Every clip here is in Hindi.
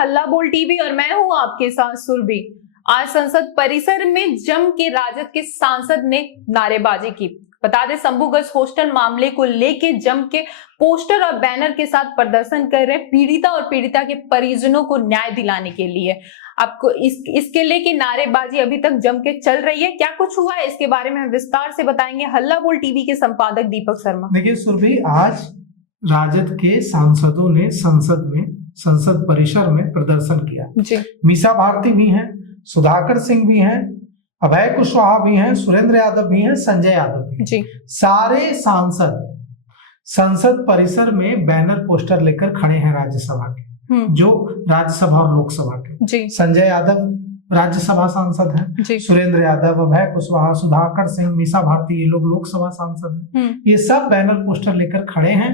हल्ला बोल टीवी और मैं हूं आपके साथ सुरभि। आज संसद परिसर में जम के राजद के सांसद ने नारेबाजी की। बता दें, शंभू गर्ल्स हॉस्टल मामले को लेके जम के पोस्टर और बैनर के साथ प्रदर्शन कर रहे पीड़िता और पीड़िता के परिजनों को न्याय दिलाने के लिए। आपको इसके लिए कि नारेबाजी अभी तक जम के चल रही है। क्या कुछ हुआ है इसके बारे में हम विस्तार से बताएंगे हल्ला बोल टीवी के संपादक दीपक शर्मा। देखिए सुरभि, आज राजद के सांसदों ने संसद परिसर में प्रदर्शन किया जी। मीसा भारती भी हैं, सुधाकर सिंह भी हैं, अभय कुशवाहा भी हैं, सुरेंद्र यादव भी हैं, संजय यादव भी जी। सारे सांसद संसद परिसर में बैनर पोस्टर लेकर खड़े हैं राज्यसभा के, जो राज्यसभा और लोकसभा के। जी। संजय यादव राज्यसभा सांसद हैं, सुरेंद्र यादव, अभय कुशवाहा, सुधाकर सिंह, मीसा भारती, ये लोग लोकसभा सांसद हैं। ये सब बैनर पोस्टर लेकर खड़े हैं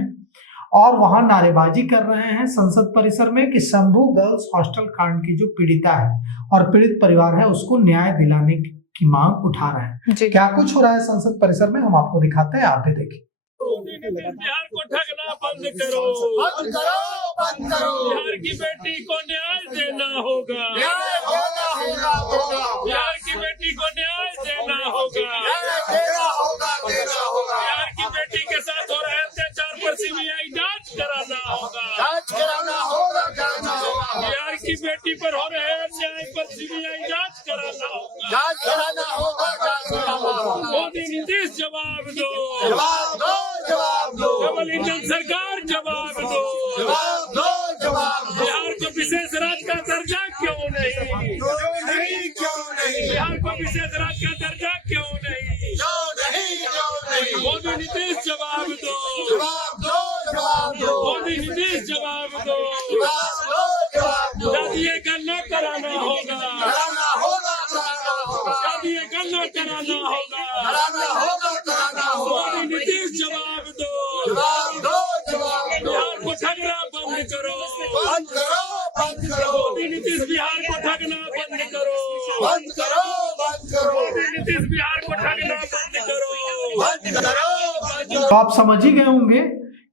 और वहां नारेबाजी कर रहे हैं संसद परिसर में कि शंभू गर्ल्स हॉस्टल कांड की जो पीड़िता है और पीड़ित परिवार है उसको न्याय दिलाने की मांग उठा रहे हैं। क्या कुछ हो रहा है संसद परिसर में, हम आपको दिखाते हैं, आप भी देखिए। बिहार को ठगना बंद करो, बंद करो, बंद करो। बिहार की बेटी को न्याय देना होगा, न्याय होगा, होगा, होगा। बिहार की बेटी को न्याय देना होगा, न्याय देना होगा, देना होगा। बिहार की बेटी के साथ हो रहे अत्याचार पर सीबीआई जांच कराना होगा, जांच कराना होगा, कराना होगा। बिहार की बेटी पर हो रहे अन्याय पर सीबीआई जांच कराना होगा, जांच कराना होगा, जांच कराना होगा। मोदी नीतीश जवाब दो, जवाब दो, जवाब दो। डबल इंजन सरकार जवाब दो, जवाब दो, जवाब दो। बिहार को विशेष राज्य का दर्जा क्यों नहीं, क्यों नहीं, क्यों नहीं। बिहार को विशेष राज्य का दर्जा क्यों नहीं, क्यों नहीं, क्यों नहीं। मोदी नीतीश जवाब दो, जवाब दो, जवाब दो। मोदी नीतीश जवाब दो, जवाब दो, जवाब दो। जातीय गणना कराना होगा, कराना होगा, कराना होगा। जातीय गणना कराना होगा, कराना होगा, कराना होगा। मोदी नीतीश जवाब दो, जवाब दो, जवाब दो। बिहार को ठगना बंद करो, बंद करो, बंद करो। मोदी नीतीश बिहार को ठगना बंद करो, बंद करो, बंद करो। मोदी नीतीश बिहार को ठगना बंद करो, बंद करो, बंद करो। तो आप समझ ही गए होंगे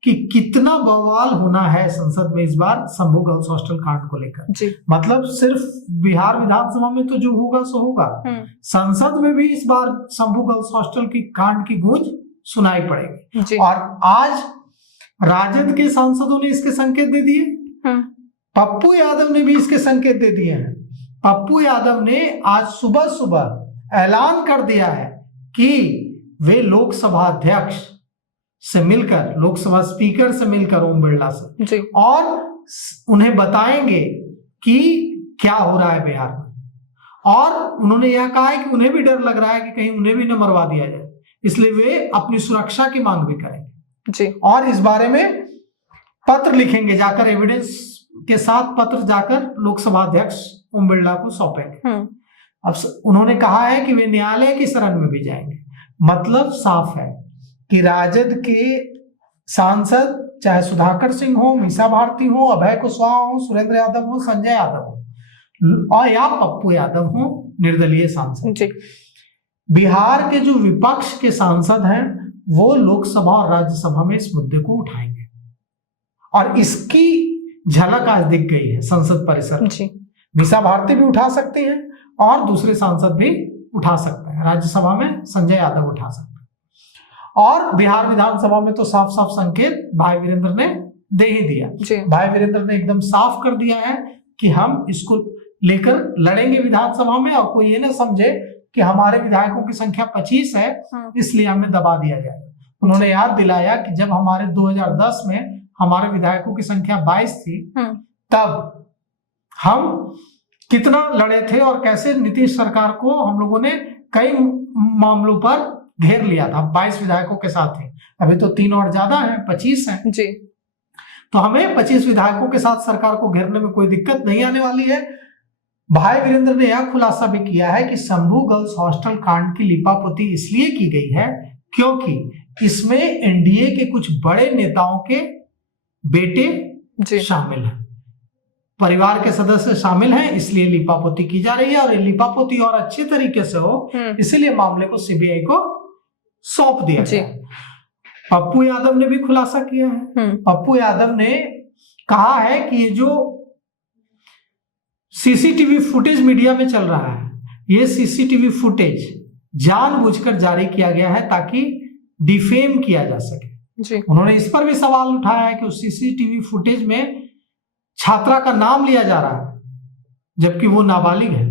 कि कितना बवाल होना है संसद में इस बार शंभू गर्ल्स हॉस्टल कांड को लेकर। मतलब सिर्फ बिहार विधानसभा में तो जो होगा सो होगा, संसद में भी इस बार शंभू गर्ल्स हॉस्टल की कांड की गूंज सुनाई पड़ेगी। और आज राजद के सांसदों ने इसके संकेत दे दिए, पप्पू यादव ने भी इसके संकेत दे दिए हैं। पप्पू यादव ने आज सुबह सुबह ऐलान कर दिया है कि वे लोकसभा अध्यक्ष से मिलकर, लोकसभा स्पीकर से मिलकर, ओम बिरला से, और उन्हें बताएंगे कि क्या हो रहा है बिहार में। और उन्होंने यह कहा है कि उन्हें भी डर लग रहा है कि कहीं उन्हें भी न मरवा दिया जाए, इसलिए वे अपनी सुरक्षा की मांग भी करेंगे और इस बारे में पत्र लिखेंगे, जाकर एविडेंस के साथ पत्र जाकर लोकसभा अध्यक्ष ओम बिरला को सौंपेंगे। अब उन्होंने कहा है कि वे न्यायालय की शरण में भी जाएंगे। मतलब साफ है कि राजद के सांसद, चाहे सुधाकर सिंह हो, मीसा भारती हो, अभय कुशवाहा हो, सुरेंद्र यादव हो, संजय यादव हो और या पप्पू यादव हो, निर्दलीय सांसद, बिहार के जो विपक्ष के सांसद हैं वो लोकसभा और राज्यसभा में इस मुद्दे को उठाएंगे और इसकी झलक आज दिख गई है संसद परिसर में। मीसा भारती भी उठा सकती हैं और दूसरे सांसद भी उठा सकते हैं। राज्यसभा में संजय यादव उठा सकते हैं और बिहार विधानसभा में तो साफ साफ संकेत भाई वीरेंद्र ने दे ही दिया। भाई वीरेंद्र ने एकदम साफ कर दिया है कि हम इसको लेकर लड़ेंगे विधानसभा में और कोई ये ना समझे कि हमारे विधायकों की संख्या 25 है इसलिए हमें दबा दिया जाएगा। उन्होंने याद दिलाया कि जब हमारे 2010 में हमारे विधायकों की संख्या 22 थी, तब हम कितना लड़े थे और कैसे नीतीश सरकार को हम लोगों ने कई मामलों पर घेर लिया था। 22 विधायकों के साथ थे, अभी तो 3 और ज्यादा हैं, 25 हैं जी। तो हमें 25 विधायकों के साथ सरकार को घेरने में कोई दिक्कत नहीं आने वाली है। भाई वीरेंद्र ने यह खुलासा भी किया है कि शंभू गर्ल्स हॉस्टल कांड की लिपापोती इसलिए की गई है क्योंकि इसमें एनडीए के कुछ बड़े नेताओं के बेटे शामिल हैं, परिवार के सदस्य शामिल हैं, इसलिए लिपापोती की जा रही है और लिपापोती और अच्छे तरीके से हो इसीलिए मामले को सीबीआई को सौंप दिया गया। पप्पू यादव ने भी खुलासा किया है। पप्पू यादव ने कहा है कि ये जो सीसीटीवी फुटेज मीडिया में चल रहा है। ये सीसीटीवी फुटेज जानबूझकर जारी किया गया है ताकि डिफेम किया जा सके जी। उन्होंने इस पर भी सवाल उठाया है कि उस सीसीटीवी फुटेज में छात्रा का नाम लिया जा रहा है जबकि वो नाबालिग है,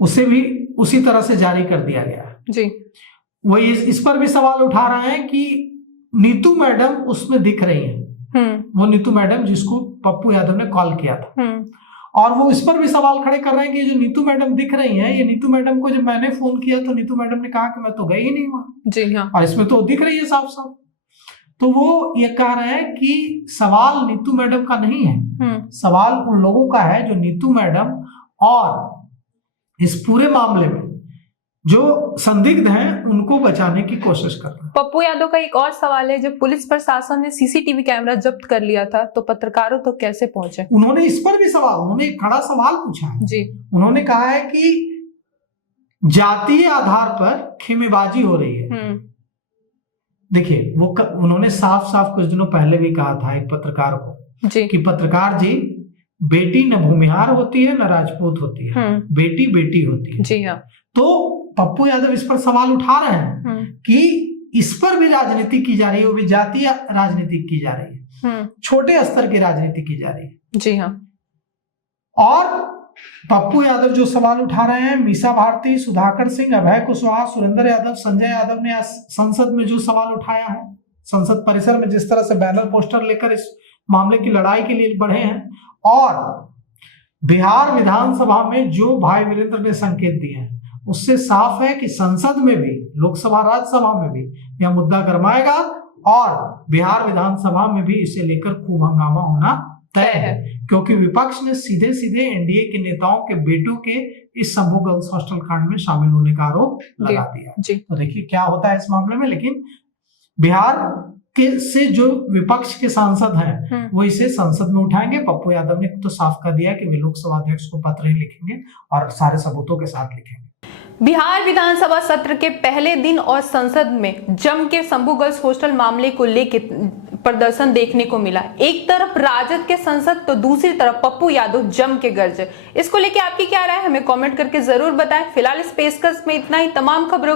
उसे भी उसी तरह से जारी कर दिया गया है जी। वो इस पर भी सवाल उठा रहे हैं कि नीतू मैडम उसमें दिख रही हैं, वो नीतू मैडम जिसको पप्पू यादव ने कॉल किया था, और वो इस पर भी सवाल खड़े कर रहे हैं कि जो नीतू मैडम दिख रही हैं, ये नीतू मैडम को जब मैंने फोन किया तो नीतू मैडम ने कहा कि मैं तो गई ही नहीं वहां जी हाँ, और इसमें तो दिख रही है साफ साफ। तो वो ये कह रहे हैं कि सवाल नीतू मैडम का नहीं है, सवाल उन लोगों का है जो नीतू मैडम और इस पूरे मामले में जो संदिग्ध हैं उनको बचाने की कोशिश कर रहे हैं। पप्पू यादव का एक और सवाल है, जब पुलिस प्रशासन ने सीसीटीवी कैमरा जब्त कर लिया था तो पत्रकारों तो कैसे पहुंचे? उन्होंने इस पर भी सवाल, उन्होंने एक खड़ा सवाल पूछा है जी। उन्होंने कहा है कि जातीय आधार पर खेमेबाजी हो रही है। देखिए वो उन्होंने साफ साफ कुछ दिनों पहले भी कहा था एक पत्रकार को जी कि पत्रकार जी, बेटी न भूमिहार होती है न राजपूत होती है, बेटी बेटी होती है जी हाँ। तो पप्पू यादव इस पर सवाल उठा रहे हैं कि इस पर भी राजनीति की जा रही है, वो भी जातीय राजनीति की जा रही है, छोटे स्तर की राजनीति की जा रही है जी हाँ। और पप्पू यादव जो सवाल उठा रहे हैं, मीसा भारती, सुधाकर सिंह, अभय कुशवाहा, सुरेंद्र यादव, संजय यादव ने संसद में जो सवाल उठाया है, संसद परिसर में जिस तरह से बैनर पोस्टर लेकर इस मामले की लड़ाई के लिए बढ़े हैं, और बिहार विधानसभा में जो भाई वीरेंद्र ने संकेत दिए हैं उससे साफ है कि संसद में भी, लोकसभा राज्यसभा में भी यह मुद्दा गरमाएगा और बिहार विधानसभा में भी इसे लेकर खूब हंगामा होना तय है, क्योंकि विपक्ष ने सीधे सीधे एनडीए के नेताओं के बेटों के इस शंभू गर्ल्स हॉस्टल कांड में शामिल होने का आरोप लगा दिया। तो देखिए क्या होता है इस मामले में। लेकिन बिहार के से जो विपक्ष के सांसद हैं वो इसे संसद में उठाएंगे। पप्पू यादव ने तो साफ कर दिया कि वे लोकसभा अध्यक्ष को पत्र ही लिखेंगे और सारे सबूतों के साथ लिखेंगे। बिहार विधानसभा सत्र के पहले दिन और संसद में जम के शंभू गर्ल्स हॉस्टल मामले को लेकर प्रदर्शन देखने को मिला। एक तरफ राजद के संसद तो दूसरी तरफ पप्पू यादव जम के गरजे। इसको लेके आपकी क्या राय है, हमें कमेंट करके जरूर बताएं। फिलहाल इस पेशकश में इतना ही। तमाम खबरों